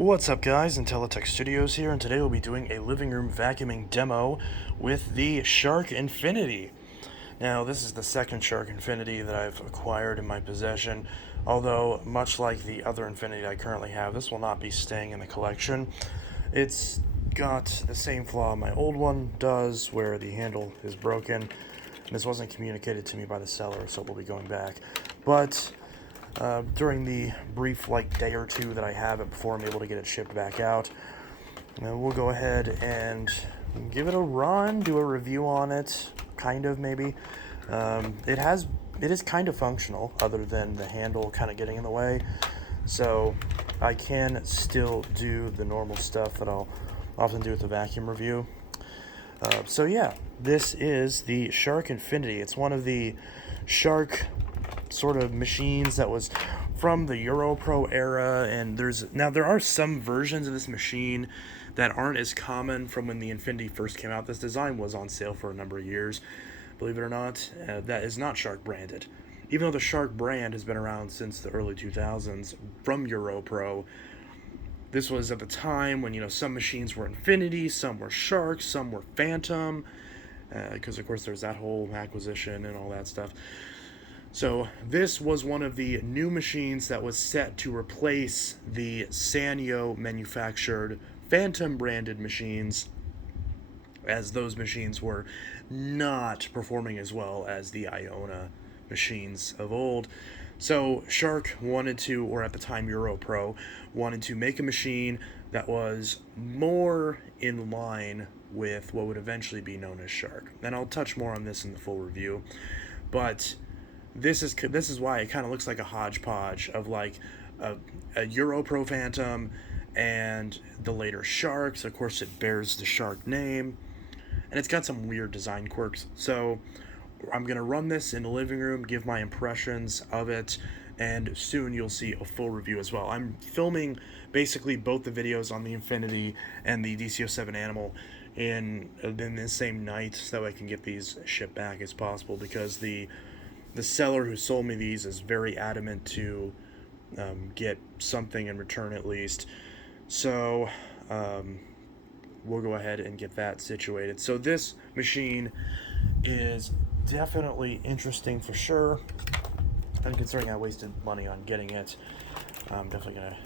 What's up guys, Intellitech Studios here, and today we'll be doing a living room vacuuming demo with the Shark Infinity. Now this is the second Shark Infinity that I've acquired in my possession, although much like the other Infinity I currently have, this will not be staying in the collection. It's got the same flaw my old one does, where the handle is broken. This wasn't communicated to me by the seller, so we'll be going back. But during the brief day or two that I have it before I'm able to get it shipped back out, we'll go ahead and give it a run, do a review on it, kind of maybe. It is kind of functional, other than the handle kind of getting in the way, so I can still do the normal stuff that I'll often do with the vacuum review. So yeah, this is the Shark Infinity. It's one of the Shark sort of machines that was from the EuroPro era, and there are some versions of this machine that aren't as common from when the Infinity first came out. This design was on sale for a number of years, believe it or not. That is not Shark branded, even though the Shark brand has been around since the early 2000s from EuroPro. This was at the time when, some machines were Infinity, some were Shark, some were Phantom, because of course there's that whole acquisition and all that stuff. So this was one of the new machines that was set to replace the Sanyo manufactured Phantom branded machines, as those machines were not performing as well as the Iona machines of old. So Shark wanted to, or at the time EuroPro, wanted to make a machine that was more in line with what would eventually be known as Shark. And I'll touch more on this in the full review. But this is why it kind of looks like a hodgepodge of a EuroPro Phantom and the later Sharks. Of course, it bears the Shark name, and it's got some weird design quirks. So I'm going to run this in the living room, give my impressions of it, and soon you'll see a full review as well. I'm filming basically both the videos on the Infinity and the DC-07 Animal in the same night, so that I can get these shipped back as possible, because the seller who sold me these is very adamant to get something in return at least. So we'll go ahead and get that situated. So this machine is definitely interesting for sure, and considering I wasted money on getting it, I'm definitely going to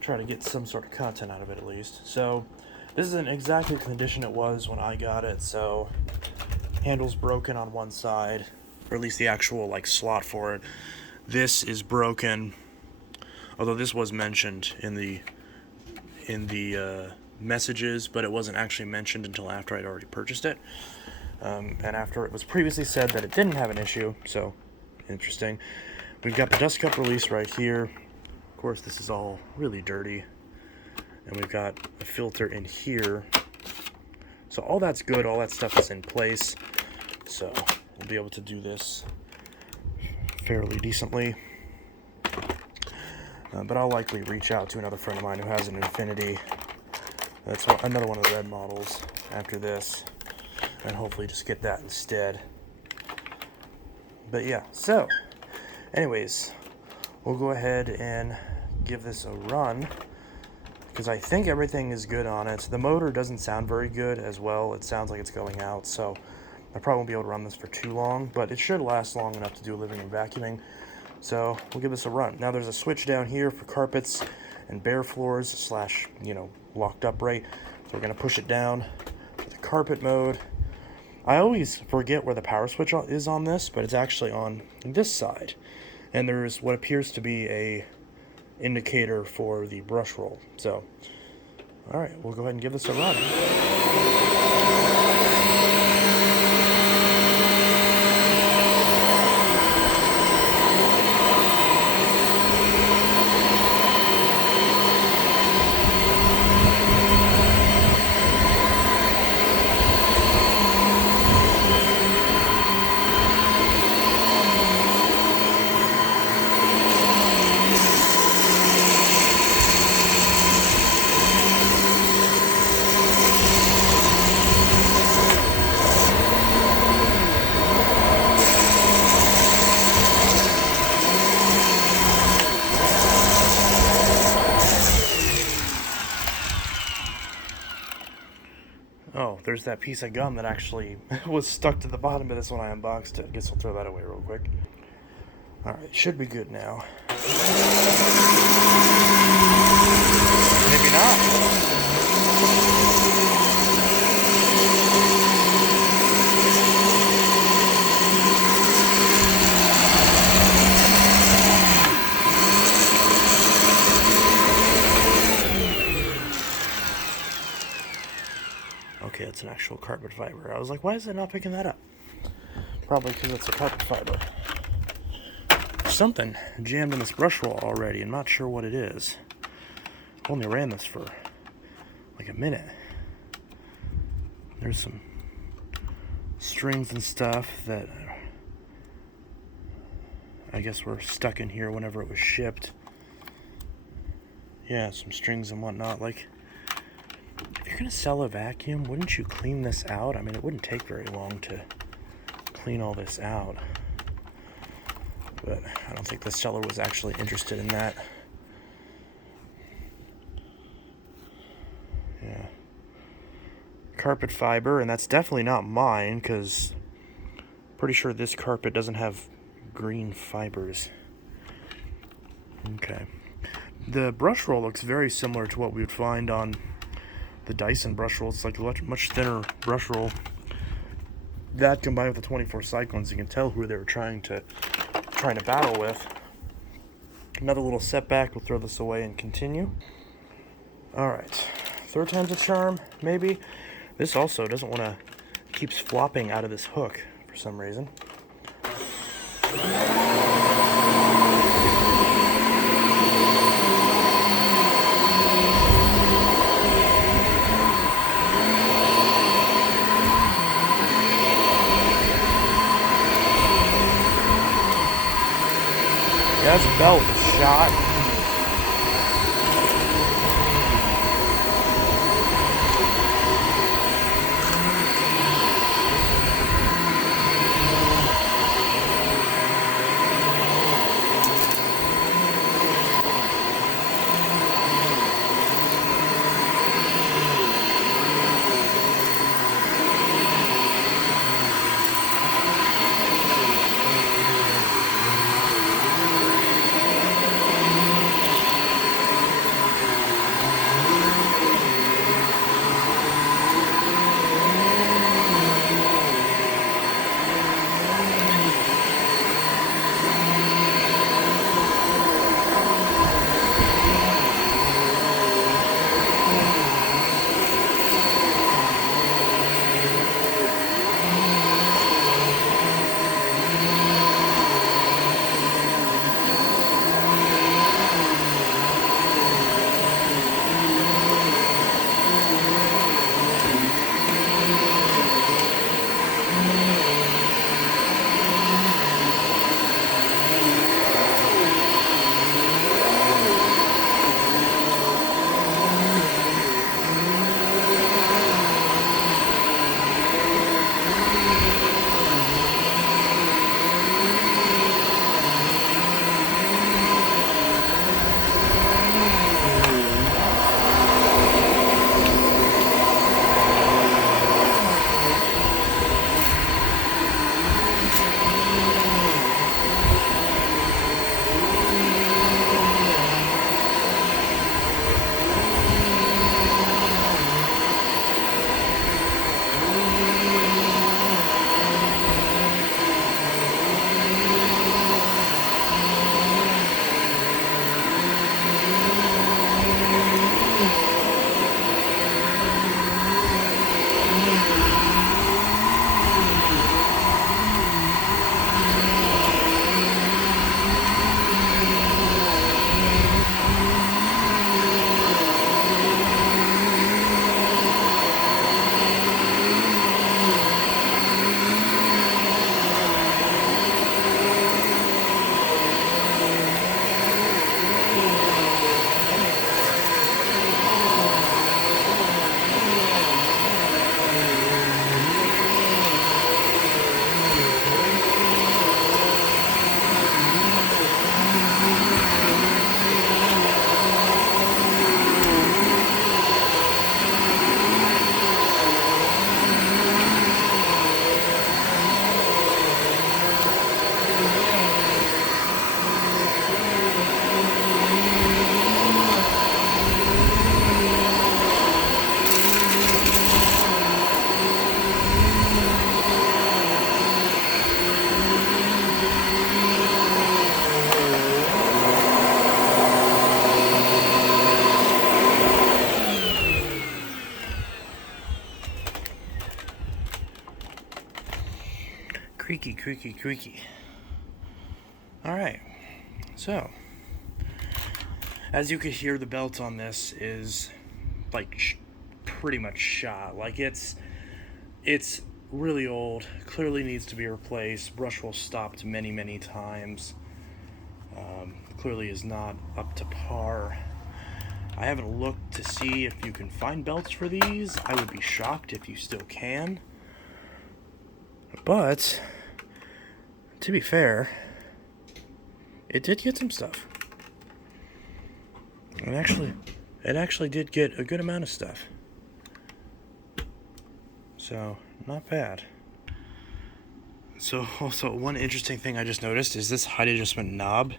try to get some sort of content out of it at least. So this isn't exactly the condition it was when I got it. So handle's broken on one side, or at least the actual slot for it. This is broken, although this was mentioned in the messages, but it wasn't actually mentioned until after I'd already purchased it, and after it was previously said that it didn't have an issue. So interesting. We've got the dust cup release right here. Of course, this is all really dirty, and we've got a filter in here. So all that's good, all that stuff is in place, so we'll be able to do this fairly decently. But I'll likely reach out to another friend of mine who has an Infinity. That's another one of the red models after this, and hopefully just get that instead. But yeah, so anyways, we'll go ahead and give this a run, because I think everything is good on it. The motor doesn't sound very good as well. It sounds like it's going out, so I probably won't be able to run this for too long, but it should last long enough to do a living room vacuuming. So we'll give this a run. Now there's a switch down here for carpets and bare floors / locked upright. So we're going to push it down to the carpet mode. I always forget where the power switch is on this, but it's actually on this side. And there's what appears to be a indicator for the brush roll. So, all right, we'll go ahead and give this a run. there's that piece of gum that actually was stuck to the bottom of this when I unboxed it. I guess I'll throw that away real quick. Alright, should be good now. Maybe not. Okay, it's an actual carpet fiber. I was like, why is it not picking that up? Probably because it's a carpet fiber. Something jammed in this brush roll already. I'm not sure what it is. Only ran this for like a minute. There's some strings and stuff that I guess were stuck in here whenever it was shipped. Yeah, some strings and whatnot. Like, if you're gonna sell a vacuum, wouldn't you clean this out? I mean, it wouldn't take very long to clean all this out. But I don't think the seller was actually interested in that. Yeah. Carpet fiber, and that's definitely not mine, because pretty sure this carpet doesn't have green fibers. Okay. The brush roll looks very similar to what we would find on the Dyson brush roll. It's like a much thinner brush roll. That combined with the 24 cyclones, you can tell who they were trying to battle with. Another little setback. We'll throw this away and continue. Alright, third time's a charm, maybe. This also doesn't want to, keeps flopping out of this hook for some reason. Yeah, this belt is shot. Creaky, creaky, creaky. Alright, so, as you could hear, the belt on this is, like, pretty much shot. Like, it's really old, clearly needs to be replaced. Brush will stopped many, many times. Clearly is not up to par. I haven't looked to see if you can find belts for these. I would be shocked if you still can. But, to be fair, it did get some stuff. It actually did get a good amount of stuff. So, not bad. So, also, one interesting thing I just noticed is this height adjustment knob.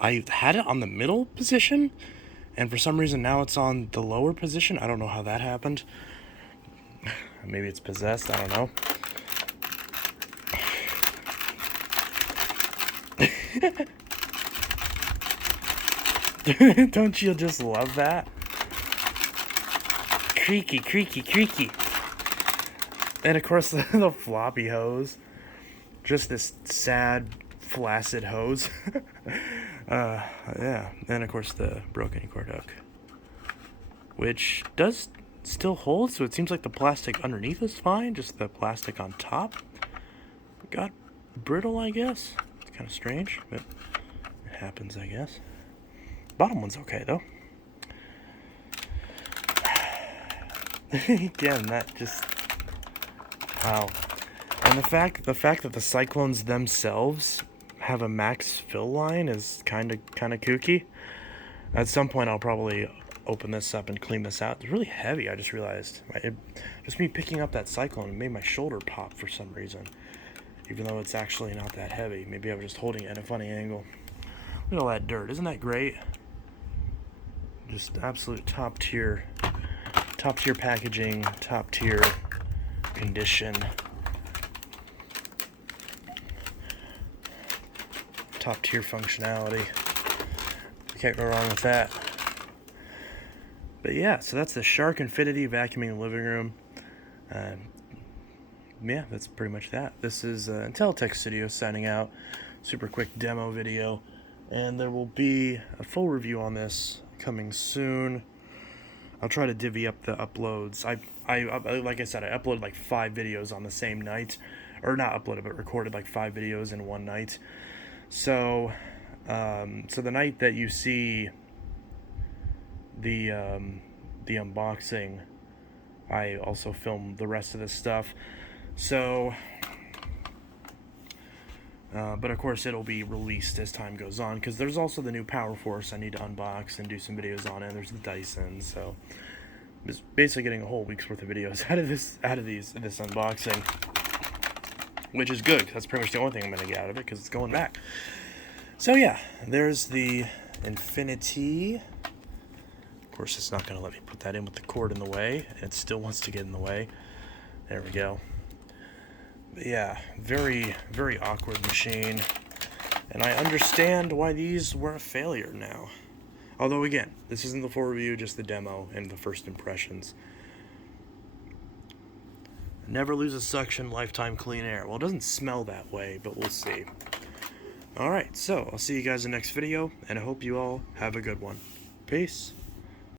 I had it on the middle position, and for some reason now it's on the lower position. I don't know how that happened. Maybe it's possessed, I don't know. Don't you just love that? Creaky, creaky, creaky. And of course the floppy hose. Just this sad, flaccid hose. Yeah. And of course the broken cord hook. Which does still hold, so it seems like the plastic underneath is fine, just the plastic on top got brittle, I guess. It's kind of strange, but it happens, I guess. Bottom one's okay, though. Again, that just... wow. And the fact that the Cyclones themselves have a max fill line is kind of kooky. At some point, I'll probably open this up and clean this out. It's really heavy, I just realized. Just me picking up that Cyclone made my shoulder pop for some reason. Even though it's actually not that heavy. Maybe I was just holding it at a funny angle. Look at all that dirt. Isn't that great? Just absolute top tier packaging, top tier condition. Top tier functionality. You can't go wrong with that. But yeah, so that's the Shark Infinity vacuuming living room. Yeah, that's pretty much that. This is Intellitech Studio signing out. Super quick demo video. And there will be a full review on this coming soon. I'll try to divvy up the uploads. I like I said, I uploaded like 5 videos on the same night. Or not uploaded, but recorded like 5 videos in one night. So the night that you see the unboxing, I also filmed the rest of this stuff. So, but of course it'll be released as time goes on, because there's also the new Power Force I need to unbox and do some videos on it. There's the Dyson, so just basically getting a whole week's worth of videos out of this unboxing, which is good. That's pretty much the only thing I'm gonna get out of it, because it's going back. So yeah, there's the Infinity. Of course, it's not gonna let me put that in with the cord in the way. It still wants to get in the way. There we go. But yeah, very, very awkward machine. And I understand why these were a failure now. Although, again, this isn't the full review, just the demo and the first impressions. Never lose a suction, lifetime clean air. Well, it doesn't smell that way, but we'll see. Alright, so I'll see you guys in the next video, and I hope you all have a good one. Peace.